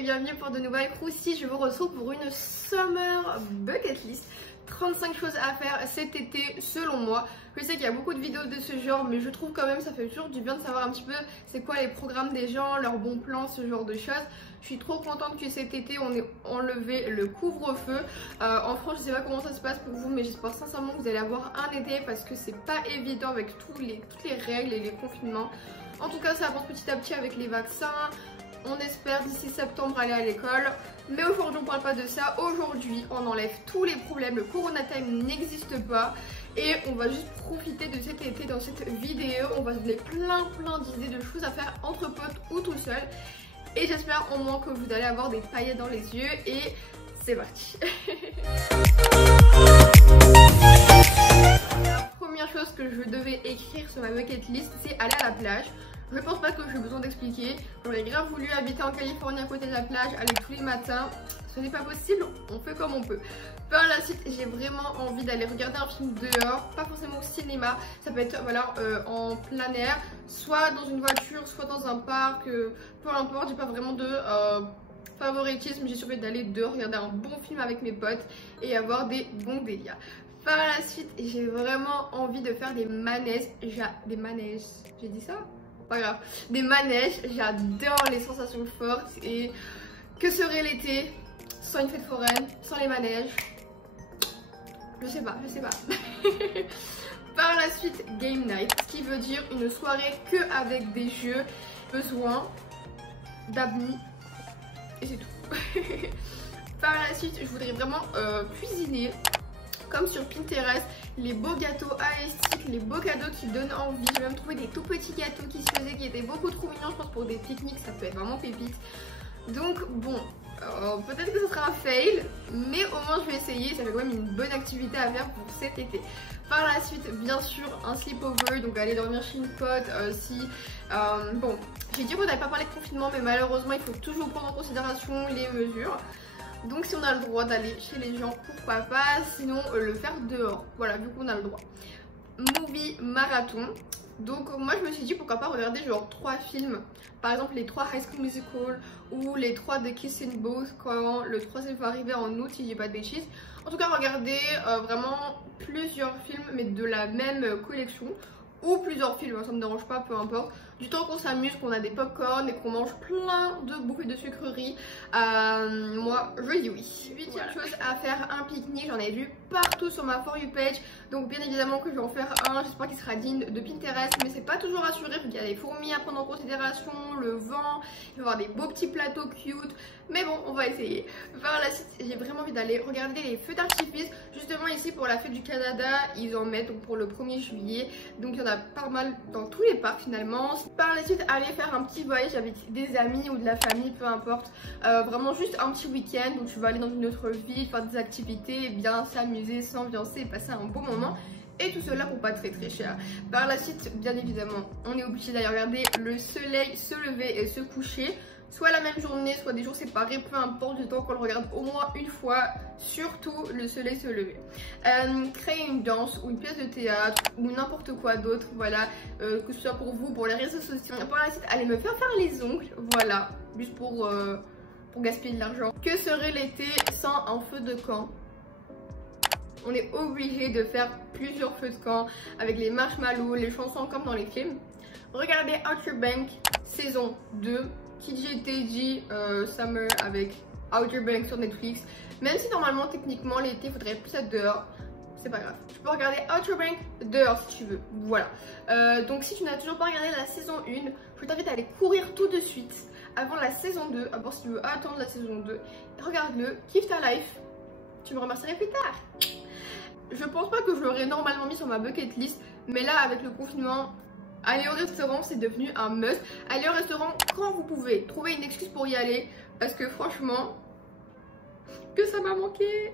et bienvenue pour de nouvelles croustilles. Je vous retrouve pour une Summer Bucket List. 35 choses à faire cet été selon moi. Je sais qu'il y a beaucoup de vidéos de ce genre, mais je trouve quand même ça fait toujours du bien de savoir un petit peu c'est quoi les programmes des gens, leurs bons plans, ce genre de choses. Je suis trop contente que cet été on ait enlevé le couvre-feu. En France je sais pas comment ça se passe pour vous, mais j'espère sincèrement que vous allez avoir un été parce que c'est pas évident avec toutes les règles et les confinements. En tout cas ça avance petit à petit avec les vaccins. On espère d'ici septembre aller à l'école. Mais aujourd'hui on parle pas de ça. Aujourd'hui on enlève tous les problèmes. Le Corona Time n'existe pas. Et on va juste profiter de cet été dans cette vidéo. On va se donner plein d'idées de choses à faire entre potes ou tout seul. Et j'espère au moins que vous allez avoir des paillettes dans les yeux. Et c'est parti. La première chose que je devais écrire sur ma bucket list, c'est aller à la plage. Je pense pas que j'ai besoin d'expliquer. J'aurais grave voulu habiter en Californie à côté de la plage, aller tous les matins. Ce n'est pas possible, on fait comme on peut. Par la suite, j'ai vraiment envie d'aller regarder un film dehors, pas forcément au cinéma. Ça peut être voilà, en plein air, soit dans une voiture, soit dans un parc. Peu importe, j'ai pas vraiment de favoritisme. J'ai surtout d'aller dehors, regarder un bon film avec mes potes et avoir des bons délires. Par la suite, j'ai vraiment envie de faire des manèges. Des manèges, j'ai dit ça ? Pas grave, des manèges, j'adore les sensations fortes. Et que serait l'été sans une fête foraine, sans les manèges? Je sais pas. Par la suite, game night, ce qui veut dire une soirée que avec des jeux, besoin d'amis et c'est tout. Par la suite, je voudrais vraiment cuisiner comme sur Pinterest, les beaux gâteaux artistiques, les beaux cadeaux qui donnent envie. J'ai même trouvé des tout petits gâteaux qui se faisaient, qui étaient beaucoup trop mignons. Je pense pour des pique-niques, ça peut être vraiment pépite. Donc bon, peut-être que ce sera un fail, mais au moins je vais essayer. Ça fait quand même une bonne activité à faire pour cet été. Par la suite, bien sûr, un sleepover, donc aller dormir chez une pote. Bon, j'ai dit qu'on n'avait pas parlé de confinement, mais malheureusement, il faut toujours prendre en considération les mesures. Donc si on a le droit d'aller chez les gens, pourquoi pas, sinon le faire dehors, voilà, vu qu'on a le droit. Movie marathon, donc moi je me suis dit pourquoi pas regarder genre 3 films, par exemple les 3 High School Musical ou les 3 de Kiss and Booth quand le 3e va arriver en août si j'ai pas de bêtises. En tout cas regarder vraiment plusieurs films mais de la même collection. Ou plusieurs films, ça me dérange pas, peu importe. Du temps qu'on s'amuse, qu'on a des popcorn et qu'on mange plein de bouffées de sucreries, moi je dis oui. 8e chose à faire, un pique-nique, j'en ai vu partout sur ma For You page. Donc bien évidemment que je vais en faire un, j'espère qu'il sera digne de Pinterest. Mais c'est pas toujours assuré, il y a des fourmis à prendre en considération, le vent, il va y avoir des beaux petits plateaux cute. Mais bon, on va essayer. Par la suite, j'ai vraiment envie d'aller regarder les feux d'artifice. Justement ici pour la fête du Canada, ils en mettent donc, pour le 1er juillet. Donc il y en a pas mal dans tous les parcs finalement. Par la suite, aller faire un petit voyage avec des amis ou de la famille, peu importe. Vraiment juste un petit week-end où tu vas aller dans une autre ville, faire des activités, bien s'amuser, s'ambiancer, passer un bon moment. Et tout cela pour pas très cher. Par la suite, bien évidemment, on est obligé d'aller regarder le soleil se lever et se coucher. Soit la même journée, soit des jours séparés, peu importe du temps qu'on le regarde au moins une fois, surtout le soleil se lever. Créer une danse ou une pièce de théâtre ou n'importe quoi d'autre, voilà, que ce soit pour vous, pour les réseaux sociaux. Par la suite, allez me faire les ongles, voilà, juste pour gaspiller de l'argent. Que serait l'été sans un feu de camp? On est obligé de faire plusieurs feux de camp avec les marshmallows, les chansons comme dans les films. Regardez Outer Banks saison 2. TJ Summer avec Outer Banks sur Netflix. Même si normalement techniquement l'été il faudrait plus être dehors, c'est pas grave. Tu peux regarder Outer Banks dehors si tu veux. Voilà. Donc si tu n'as toujours pas regardé la saison 1, je t'invite à aller courir tout de suite avant la saison 2. À part si tu veux attendre la saison 2. Regarde-le, kiffe ta life. Tu me remercierais plus tard. Je pense pas que je l'aurais normalement mis sur ma bucket list, mais là avec le confinement, aller au restaurant c'est devenu un must. Aller au restaurant quand vous pouvez, trouver une excuse pour y aller, parce que franchement, que ça m'a manqué.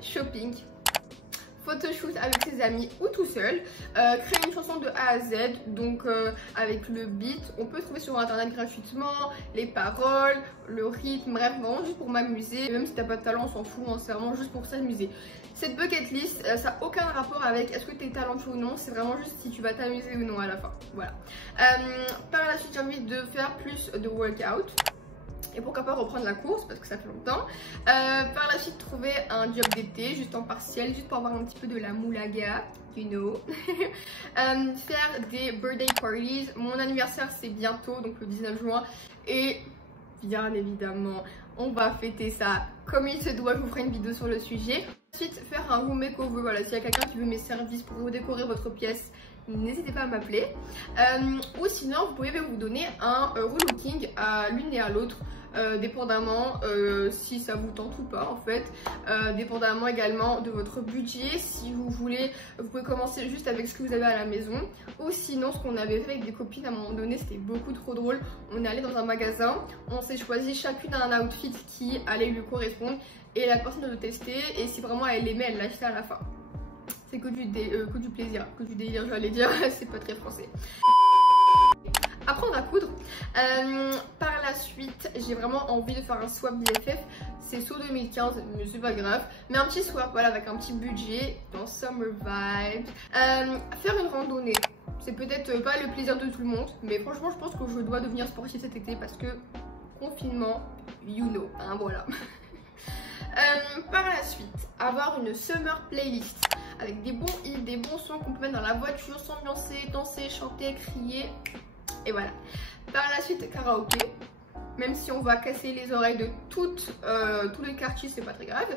Shopping. photoshoot avec ses amis ou tout seul, créer une chanson de A à Z, donc avec le beat, on peut trouver sur internet gratuitement, les paroles, le rythme, bref, vraiment juste pour m'amuser. Même si t'as pas de talent, on s'en fout, hein, c'est vraiment juste pour s'amuser. Cette bucket list, ça n'a aucun rapport avec est-ce que tu es talentueux ou non, c'est vraiment juste si tu vas t'amuser ou non à la fin. Voilà. Par la suite, j'ai envie de faire plus de workout. Et pourquoi pas reprendre la course parce que ça fait longtemps. Par la suite, trouver un job d'été, juste en partiel, juste pour avoir un petit peu de la moulaga, you know. Faire des birthday parties. Mon anniversaire, c'est bientôt, donc le 19 juin. Et bien évidemment, on va fêter ça comme il se doit. Je vous ferai une vidéo sur le sujet. Ensuite, faire un room makeover. Voilà, s'il y a quelqu'un qui veut mes services pour redécorer votre pièce, n'hésitez pas à m'appeler. Ou sinon, vous pouvez vous donner un relooking à l'une et à l'autre. Dépendamment si ça vous tente ou pas en fait, dépendamment également de votre budget. Si vous voulez, vous pouvez commencer juste avec ce que vous avez à la maison, ou sinon ce qu'on avait fait avec des copines à un moment donné, c'était beaucoup trop drôle. On est allé dans un magasin, on s'est choisi chacune un outfit qui allait lui correspondre et la personne doit le tester, et si vraiment elle aimait, elle l'achetait à la fin. C'est que du plaisir, que du délire, j'allais dire. C'est pas très français. Apprendre à coudre. Par la suite, j'ai vraiment envie de faire un swap BFF. C'est sous 2015, mais c'est pas grave. Mais un petit swap, voilà, avec un petit budget dans Summer Vibes. Faire une randonnée. C'est peut-être pas le plaisir de tout le monde, mais franchement, je pense que je dois devenir sportive cet été parce que confinement, you know, hein, voilà. Par la suite, avoir une summer playlist avec des bons hits, des bons sons qu'on peut mettre dans la voiture, s'ambiancer, danser, chanter, crier. Et voilà. Par la suite, karaoké. Même si on va casser les oreilles de tous les quartiers, c'est pas très grave.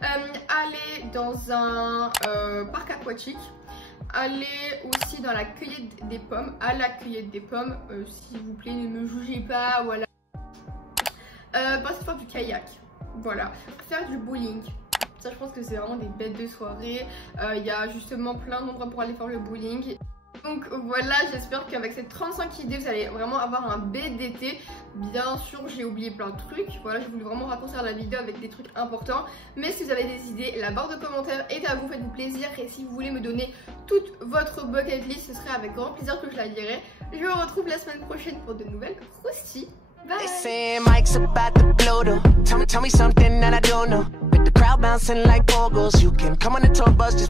Aller dans un parc aquatique. Aller aussi dans la cueillette des pommes. À la cueillette des pommes, s'il vous plaît, ne me jugez pas. Voilà. Passer faire du kayak. Voilà. Faire du bowling. Ça, je pense que c'est vraiment des bêtes de soirée. Il y a justement plein d'endroits pour aller faire le bowling. Donc voilà, j'espère qu'avec ces 35 idées, vous allez vraiment avoir un BDT. Bien sûr, j'ai oublié plein de trucs. Voilà, j'ai voulu vraiment raccourcir la vidéo avec des trucs importants. Mais si vous avez des idées, la barre de commentaires est à vous, faites-vous plaisir. Et si vous voulez me donner toute votre bucket list, ce serait avec grand plaisir que je la lirai. Je vous retrouve la semaine prochaine pour de nouvelles croustilles. Bye. They say Mike's about to blow though. Tell me something that I don't know. With the crowd bouncing like bogles, you can come on the tour bus.